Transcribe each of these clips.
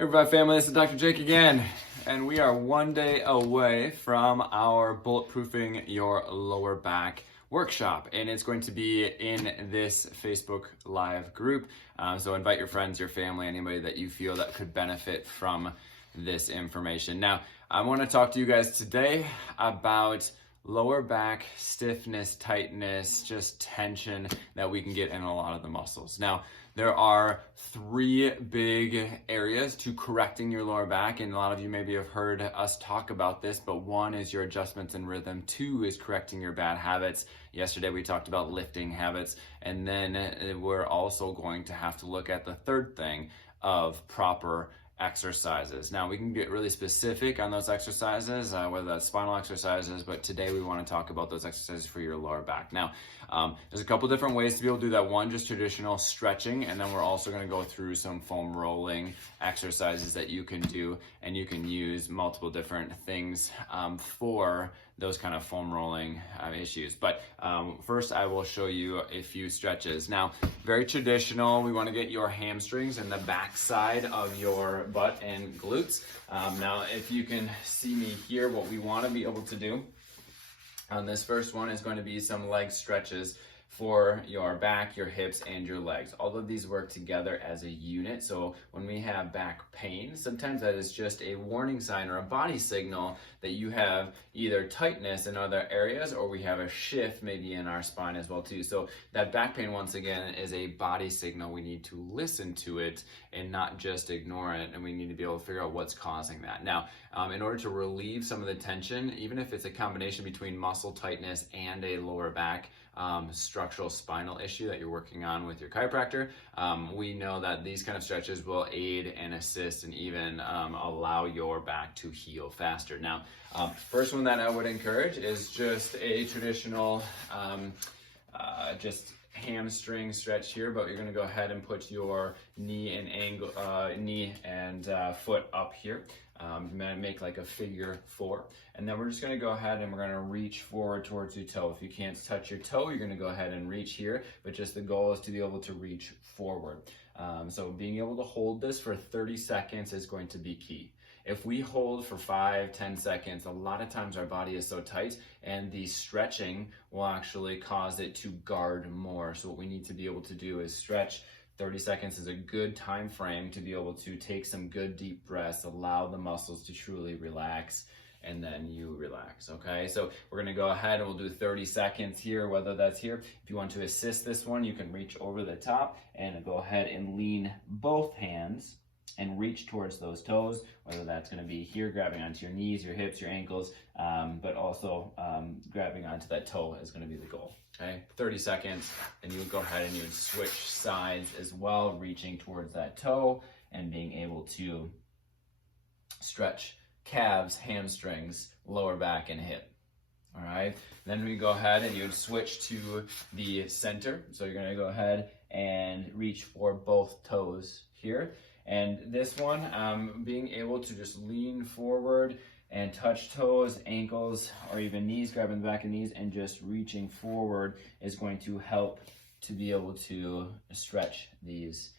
Everybody family, this is Dr. Jake again, and we are one day away from our Bulletproofing Your Lower Back workshop, and it's going to be in this Facebook Live group. So invite your friends, your family, anybody that you feel that could benefit from this information. Now, I want to talk to you guys today about lower back stiffness, tightness, just tension that we can get in a lot of the muscles. Now, there are three big areas to correcting your lower back, and a lot of you maybe have heard us talk about this, but one is your adjustments in rhythm, two is correcting your bad habits. Yesterday we talked about lifting habits, and then we're also going to have to look at the third thing of proper exercises. Now we can get really specific on those exercises, whether that's spinal exercises, but today we want to talk about those exercises for your lower back. Now, there's a couple different ways to be able to do that. One, just traditional stretching, and then we're also going to go through some foam rolling exercises that you can do, and you can use multiple different things for those kind of foam rolling issues. But first I will show you a few stretches. Now, very traditional, we want to get your hamstrings and the back side of your butt and glutes. Now, if you can see me here, what we want to be able to do on this first one is going to be some leg stretches for your back, your hips, and your legs. All of these work together as a unit. So when we have back pain, sometimes that is just a warning sign or a body signal that you have either tightness in other areas or we have a shift maybe in our spine as well too. So that back pain, once again, is a body signal. We need to listen to it and not just ignore it, and we need to be able to figure out what's causing that. Now, in order to relieve some of the tension, even if it's a combination between muscle tightness and a lower back structural spinal issue that you're working on with your chiropractor, we know that these kind of stretches will aid and assist and even allow your back to heal faster. Now, first one that I would encourage is just a traditional just hamstring stretch here, but you're going to go ahead and put your knee and foot up here. Make like a figure four, and then we're just going to go ahead and we're going to reach forward towards your toe. If you can't touch your toe, you're going to go ahead and reach here, but just the goal is to be able to reach forward. So being able to hold this for 30 seconds is going to be key. If we hold for 5-10 seconds, a lot of times our body is so tight and the stretching will actually cause it to guard more. So what we need to be able to do is stretch. 30 seconds is a good time frame to be able to take some good deep breaths, allow the muscles to truly relax, and then you relax, okay? So we're gonna go ahead and we'll do 30 seconds here, whether that's here. If you want to assist this one, you can reach over the top and go ahead and lean both hands and reach towards those toes, whether that's going to be here, grabbing onto your knees, your hips, your ankles, but also grabbing onto that toe is going to be the goal. Okay, 30 seconds, and you would go ahead and you would switch sides as well, reaching towards that toe and being able to stretch calves, hamstrings, lower back, and hip. All right, then we go ahead and you would switch to the center. So you're going to go ahead and reach for both toes here. And this one, being able to just lean forward and touch toes, ankles, or even knees, grabbing the back of knees and just reaching forward is going to help to be able to stretch these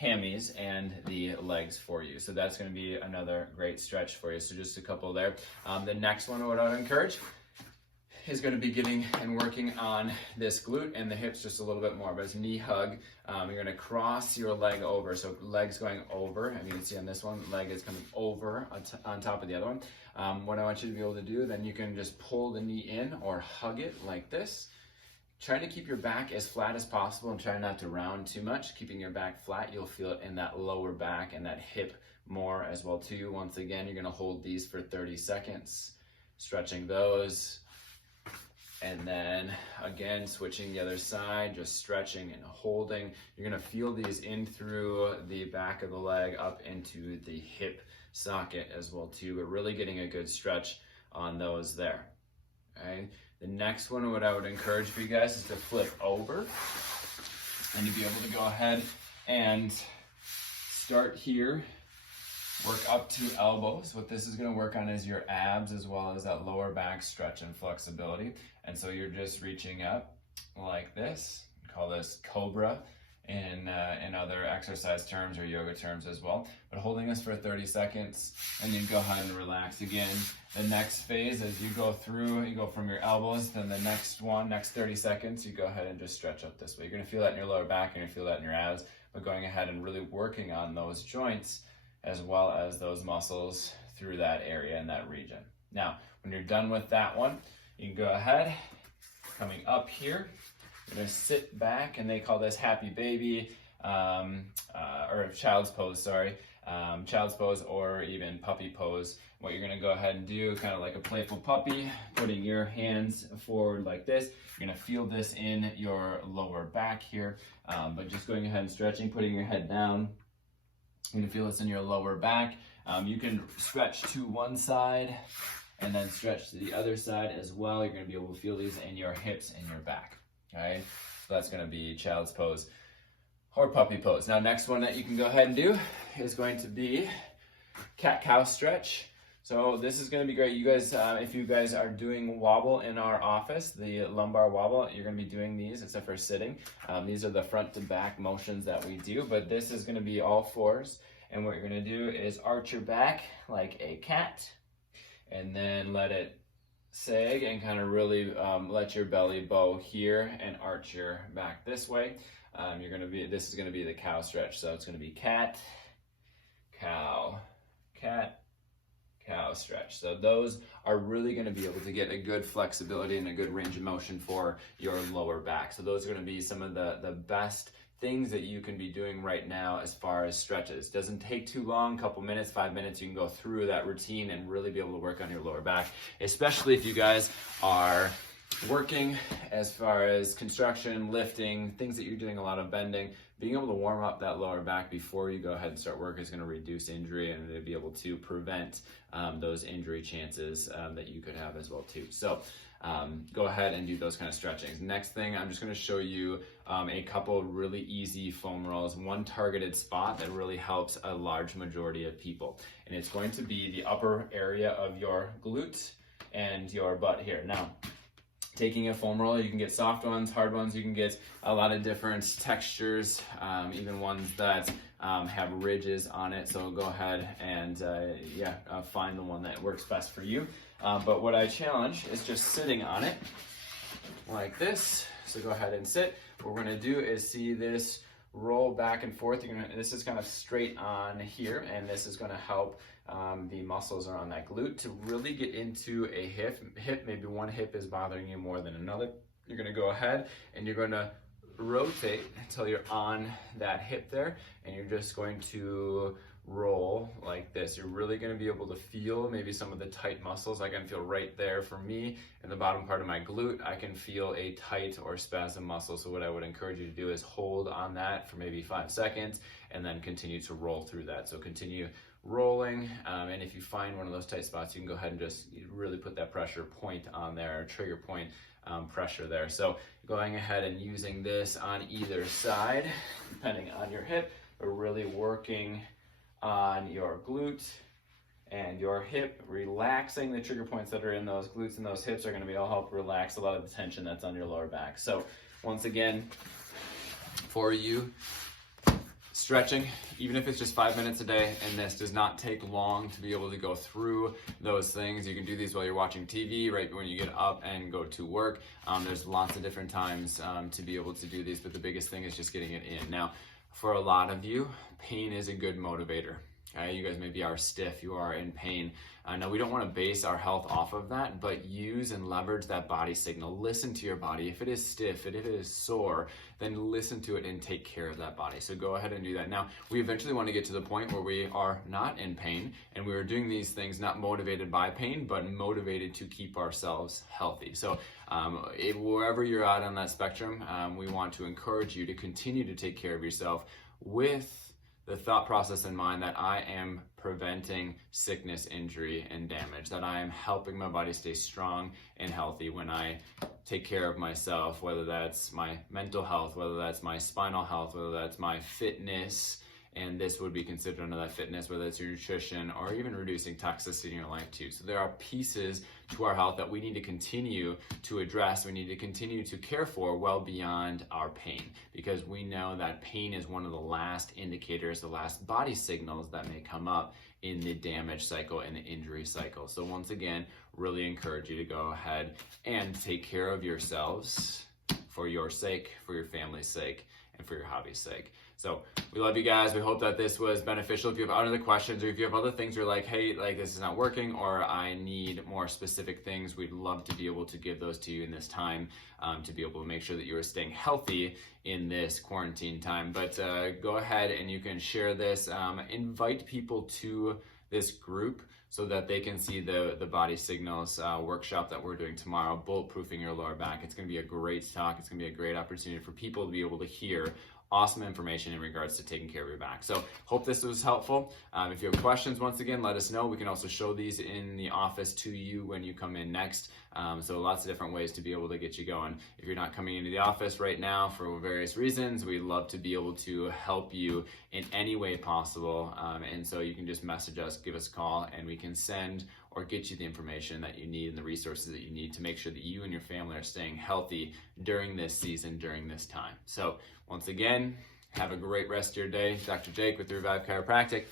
hammies and the legs for you. So that's going to be another great stretch for you. So just a couple there. The next one, what I would encourage is going to be getting and working on this glute and the hips just a little bit more, but it's knee hug. You're going to cross your leg over, so legs going over, and you can see on this one, leg is coming over on top of the other one. What I want you to be able to do, then you can just pull the knee in or hug it like this. Try to keep your back as flat as possible and try not to round too much. Keeping your back flat, you'll feel it in that lower back and that hip more as well too. Once again, you're going to hold these for 30 seconds, stretching those. And then again, switching the other side, just stretching and holding. You're gonna feel these in through the back of the leg up into the hip socket as well too, but really getting a good stretch on those there, okay? The next one, what I would encourage for you guys is to flip over and to be able to go ahead and start here, work up to elbows. What this is going to work on is your abs as well as that lower back stretch and flexibility. And so you're just reaching up like this. We call this cobra. in other exercise terms or yoga terms as well. But holding this for 30 seconds, and then go ahead and relax again. The next phase, as you go through, you go from your elbows, then the next 30 seconds, you go ahead and just stretch up this way. You're gonna feel that in your lower back, you're gonna feel that in your abs, but going ahead and really working on those joints as well as those muscles through that area and that region. Now, when you're done with that one, you can go ahead, coming up here, you're gonna sit back, and they call this happy baby, or child's pose, sorry. Child's pose or even puppy pose. What you're gonna go ahead and do, kind of like a playful puppy, putting your hands forward like this. You're gonna feel this in your lower back here, but just going ahead and stretching, putting your head down. You can feel this in your lower back. You can stretch to one side and then stretch to the other side as well. You're gonna be able to feel these in your hips and your back, okay? So that's gonna be child's pose or puppy pose. Now, next one that you can go ahead and do is going to be cat-cow stretch. So this is gonna be great. You guys, if you guys are doing wobble in our office, the lumbar wobble, you're gonna be doing these except for sitting. These are the front to back motions that we do, but this is gonna be all fours. And what you're gonna do is arch your back like a cat, and then let it sag and kind of really let your belly bow here and arch your back this way. This is gonna be the cow stretch. So it's gonna be cat, cow, cat, cow stretch. So those are really going to be able to get a good flexibility and a good range of motion for your lower back. So those are going to be some of the best things that you can be doing right now as far as stretches. Doesn't take too long, couple minutes, 5 minutes, you can go through that routine and really be able to work on your lower back, especially if you guys are working as far as construction, lifting, things that you're doing a lot of bending. Being able to warm up that lower back before you go ahead and start work is going to reduce injury and to be able to prevent those injury chances that you could have as well too. So go ahead and do those kind of stretchings. Next thing, I'm just going to show you a couple really easy foam rolls, one targeted spot that really helps a large majority of people. And it's going to be the upper area of your glute and your butt here. Now, taking a foam roller, you can get soft ones, hard ones, you can get a lot of different textures, even ones that have ridges on it. So go ahead and find the one that works best for you. But what I challenge is just sitting on it like this. So go ahead and sit. What we're gonna do is see this roll back and forth. This is kind of straight on here, and this is gonna help the muscles around that glute to really get into a hip. Maybe one hip is bothering you more than another. You're gonna go ahead and you're gonna rotate until you're on that hip there, and you're just going to roll like this. You're really going to be able to feel maybe some of the tight muscles. I can feel right there for me in the bottom part of my glute. I can feel a tight or spasm muscle. So what I would encourage you to do is hold on that for maybe 5 seconds and then continue to roll through that. So continue rolling, and if you find one of those tight spots, you can go ahead and just really put that pressure point on there, trigger point pressure there. So going ahead and using this on either side, depending on your hip, but really working on your glute and your hip, relaxing the trigger points that are in those glutes and those hips are going to help relax a lot of the tension that's on your lower back. So once again, for you, stretching, even if it's just 5 minutes a day, and this does not take long to be able to go through those things. You can do these while you're watching TV, right when you get up and go to work. There's lots of different times to be able to do these, but the biggest thing is just getting it in. Now, for a lot of you, pain is a good motivator. Okay? You guys maybe are stiff, you are in pain. Now, we don't want to base our health off of that, but use and leverage that body signal. Listen to your body. If it is stiff, if it is sore, then listen to it and take care of that body. So go ahead and do that. Now, we eventually want to get to the point where we are not in pain, and we are doing these things not motivated by pain, but motivated to keep ourselves healthy. So wherever you're at on that spectrum, we want to encourage you to continue to take care of yourself with the thought process in mind that I am preventing sickness, injury, and damage, that I am helping my body stay strong and healthy when I take care of myself, whether that's my mental health, whether that's my spinal health, whether that's my fitness and this would be considered under that fitness, whether it's your nutrition or even reducing toxicity in your life too. So there are pieces to our health that we need to continue to address. We need to continue to care for well beyond our pain, because we know that pain is one of the last indicators, the last body signals that may come up in the damage cycle and the injury cycle. So once again, really encourage you to go ahead and take care of yourselves for your sake, for your family's sake, and for your hobby's sake. So we love you guys. We hope that this was beneficial. If you have other questions, or if you have other things you're like, hey, like this is not working, or I need more specific things, we'd love to be able to give those to you in this time, to be able to make sure that you are staying healthy in this quarantine time. But go ahead and you can share this, invite people to this group so that they can see the body signals workshop that we're doing tomorrow, bulletproofing your lower back. It's gonna be a great talk. It's gonna be a great opportunity for people to be able to hear awesome information in regards to taking care of your back. So hope this was helpful. If you have questions, once again, let us know. We can also show these in the office to you when you come in next. So lots of different ways to be able to get you going. If you're not coming into the office right now for various reasons, we'd love to be able to help you in any way possible. And so you can just message us, give us a call, and we can send or get you the information that you need and the resources that you need to make sure that you and your family are staying healthy during this season, during this time. So once again, have a great rest of your day. Dr. Jake with Revive Chiropractic.